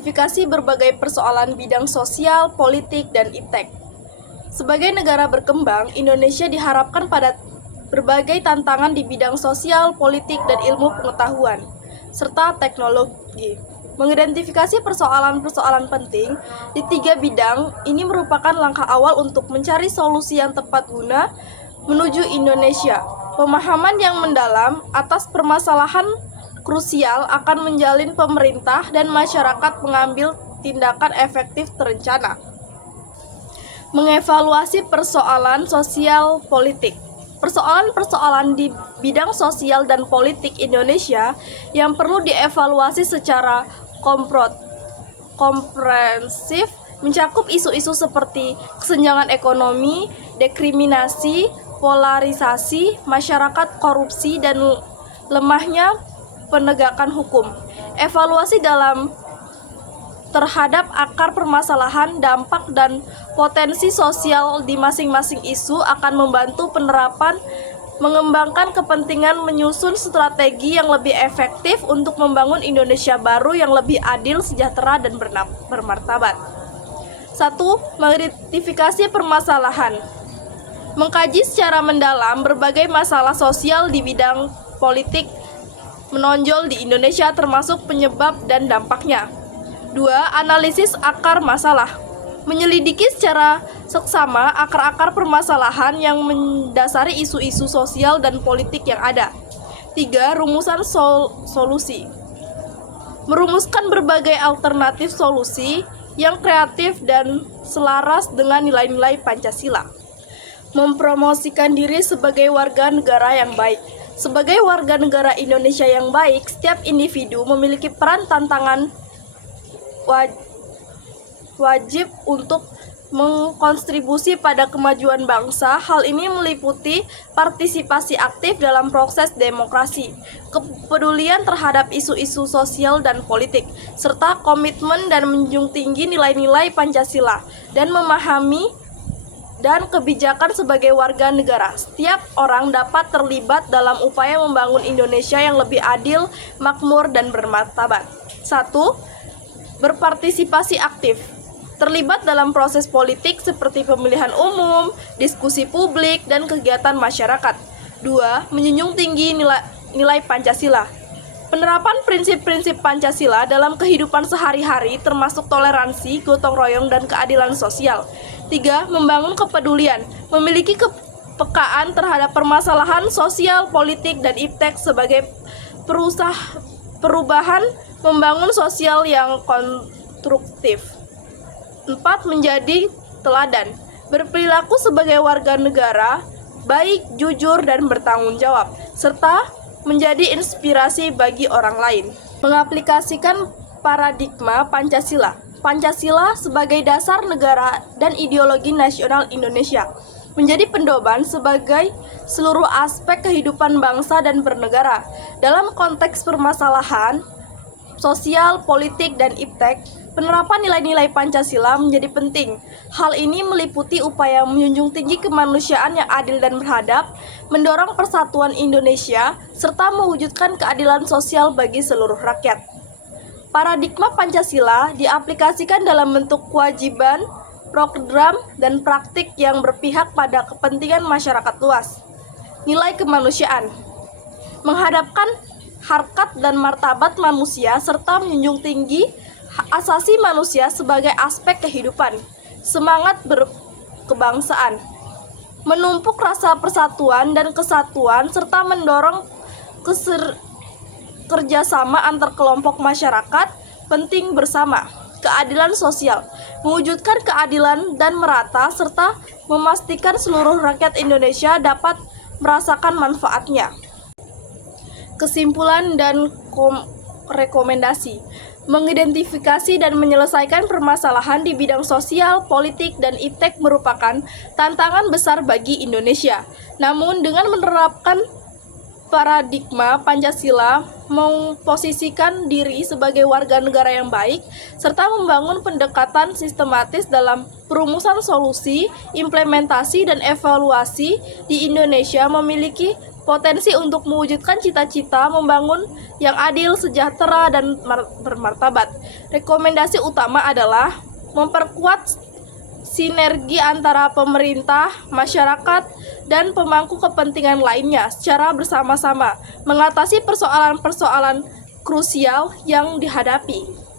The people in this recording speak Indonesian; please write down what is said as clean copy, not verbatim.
mengidentifikasi berbagai persoalan bidang sosial, politik, dan iptek. Sebagai negara berkembang, Indonesia diharapkan pada berbagai tantangan di bidang sosial, politik, dan ilmu pengetahuan, serta teknologi. Mengidentifikasi persoalan-persoalan penting di 3 bidang ini merupakan langkah awal untuk mencari solusi yang tepat guna menuju Indonesia. Pemahaman yang mendalam atas permasalahan krusial akan menjalin pemerintah dan masyarakat mengambil tindakan efektif terencana. Mengevaluasi persoalan sosial politik. Persoalan-persoalan di bidang sosial dan politik Indonesia yang perlu dievaluasi secara komprehensif mencakup isu-isu seperti kesenjangan ekonomi, dekriminasi, polarisasi, masyarakat korupsi, dan lemahnya penegakan hukum. Evaluasi dalam terhadap akar permasalahan, dampak, dan potensi sosial di masing-masing isu akan membantu penerapan mengembangkan kepentingan menyusun strategi yang lebih efektif untuk membangun Indonesia baru yang lebih adil, sejahtera, dan bermartabat. 1. Mengidentifikasi permasalahan. Mengkaji secara mendalam berbagai masalah sosial di bidang politik menonjol di Indonesia termasuk penyebab dan dampaknya. 2. Analisis akar masalah. Menyelidiki secara seksama akar-akar permasalahan yang mendasari isu-isu sosial dan politik yang ada. 3. Rumusan solusi. Merumuskan berbagai alternatif solusi yang kreatif dan selaras dengan nilai-nilai Pancasila. Mempromosikan diri sebagai warga negara yang baik. Sebagai warga negara Indonesia yang baik, setiap individu memiliki peran tantangan wajib untuk mengkontribusi pada kemajuan bangsa. Hal ini meliputi partisipasi aktif dalam proses demokrasi, kepedulian terhadap isu-isu sosial dan politik, serta komitmen dan menjunjung tinggi nilai-nilai Pancasila dan memahami dan kebijakan sebagai warga negara. Setiap orang dapat terlibat dalam upaya membangun Indonesia yang lebih adil, makmur, dan bermartabat. 1. Berpartisipasi aktif. Terlibat dalam proses politik seperti pemilihan umum, diskusi publik, dan kegiatan masyarakat. 2. Menjunjung tinggi nilai Pancasila. Penerapan prinsip-prinsip Pancasila dalam kehidupan sehari-hari termasuk toleransi, gotong royong, dan keadilan sosial. 3. Membangun kepedulian. Memiliki kepekaan terhadap permasalahan sosial, politik, dan iptek sebagai perubahan membangun sosial yang konstruktif. 4. Menjadi teladan. Berperilaku sebagai warga negara baik, jujur, dan bertanggung jawab, serta menjadi inspirasi bagi orang lain. Mengaplikasikan paradigma Pancasila. Pancasila sebagai dasar negara dan ideologi nasional Indonesia menjadi pedoman sebagai seluruh aspek kehidupan bangsa dan bernegara. Dalam konteks permasalahan sosial, politik, dan iptek, penerapan nilai-nilai Pancasila menjadi penting. Hal ini meliputi upaya menjunjung tinggi kemanusiaan yang adil dan beradab, mendorong persatuan Indonesia, serta mewujudkan keadilan sosial bagi seluruh rakyat. Paradigma Pancasila diaplikasikan dalam bentuk kewajiban, program, dan praktik yang berpihak pada kepentingan masyarakat luas. Nilai kemanusiaan. Menghadapkan harkat dan martabat manusia serta menjunjung tinggi hak asasi manusia sebagai aspek kehidupan. Semangat berkebangsaan. Menumpuk rasa persatuan dan kesatuan serta mendorong kerjasama antar kelompok masyarakat penting bersama. Keadilan sosial. Mewujudkan keadilan dan merata serta memastikan seluruh rakyat Indonesia dapat merasakan manfaatnya. Kesimpulan dan rekomendasi. Mengidentifikasi dan menyelesaikan permasalahan di bidang sosial, politik, dan iptek merupakan tantangan besar bagi Indonesia. Namun dengan menerapkan paradigma Pancasila, memposisikan diri sebagai warga negara yang baik, serta membangun pendekatan sistematis dalam perumusan solusi, implementasi, dan evaluasi di Indonesia memiliki potensi untuk mewujudkan cita-cita membangun yang adil, sejahtera, dan bermartabat. Rekomendasi utama adalah memperkuat sinergi antara pemerintah, masyarakat, dan pemangku kepentingan lainnya secara bersama-sama mengatasi persoalan-persoalan krusial yang dihadapi.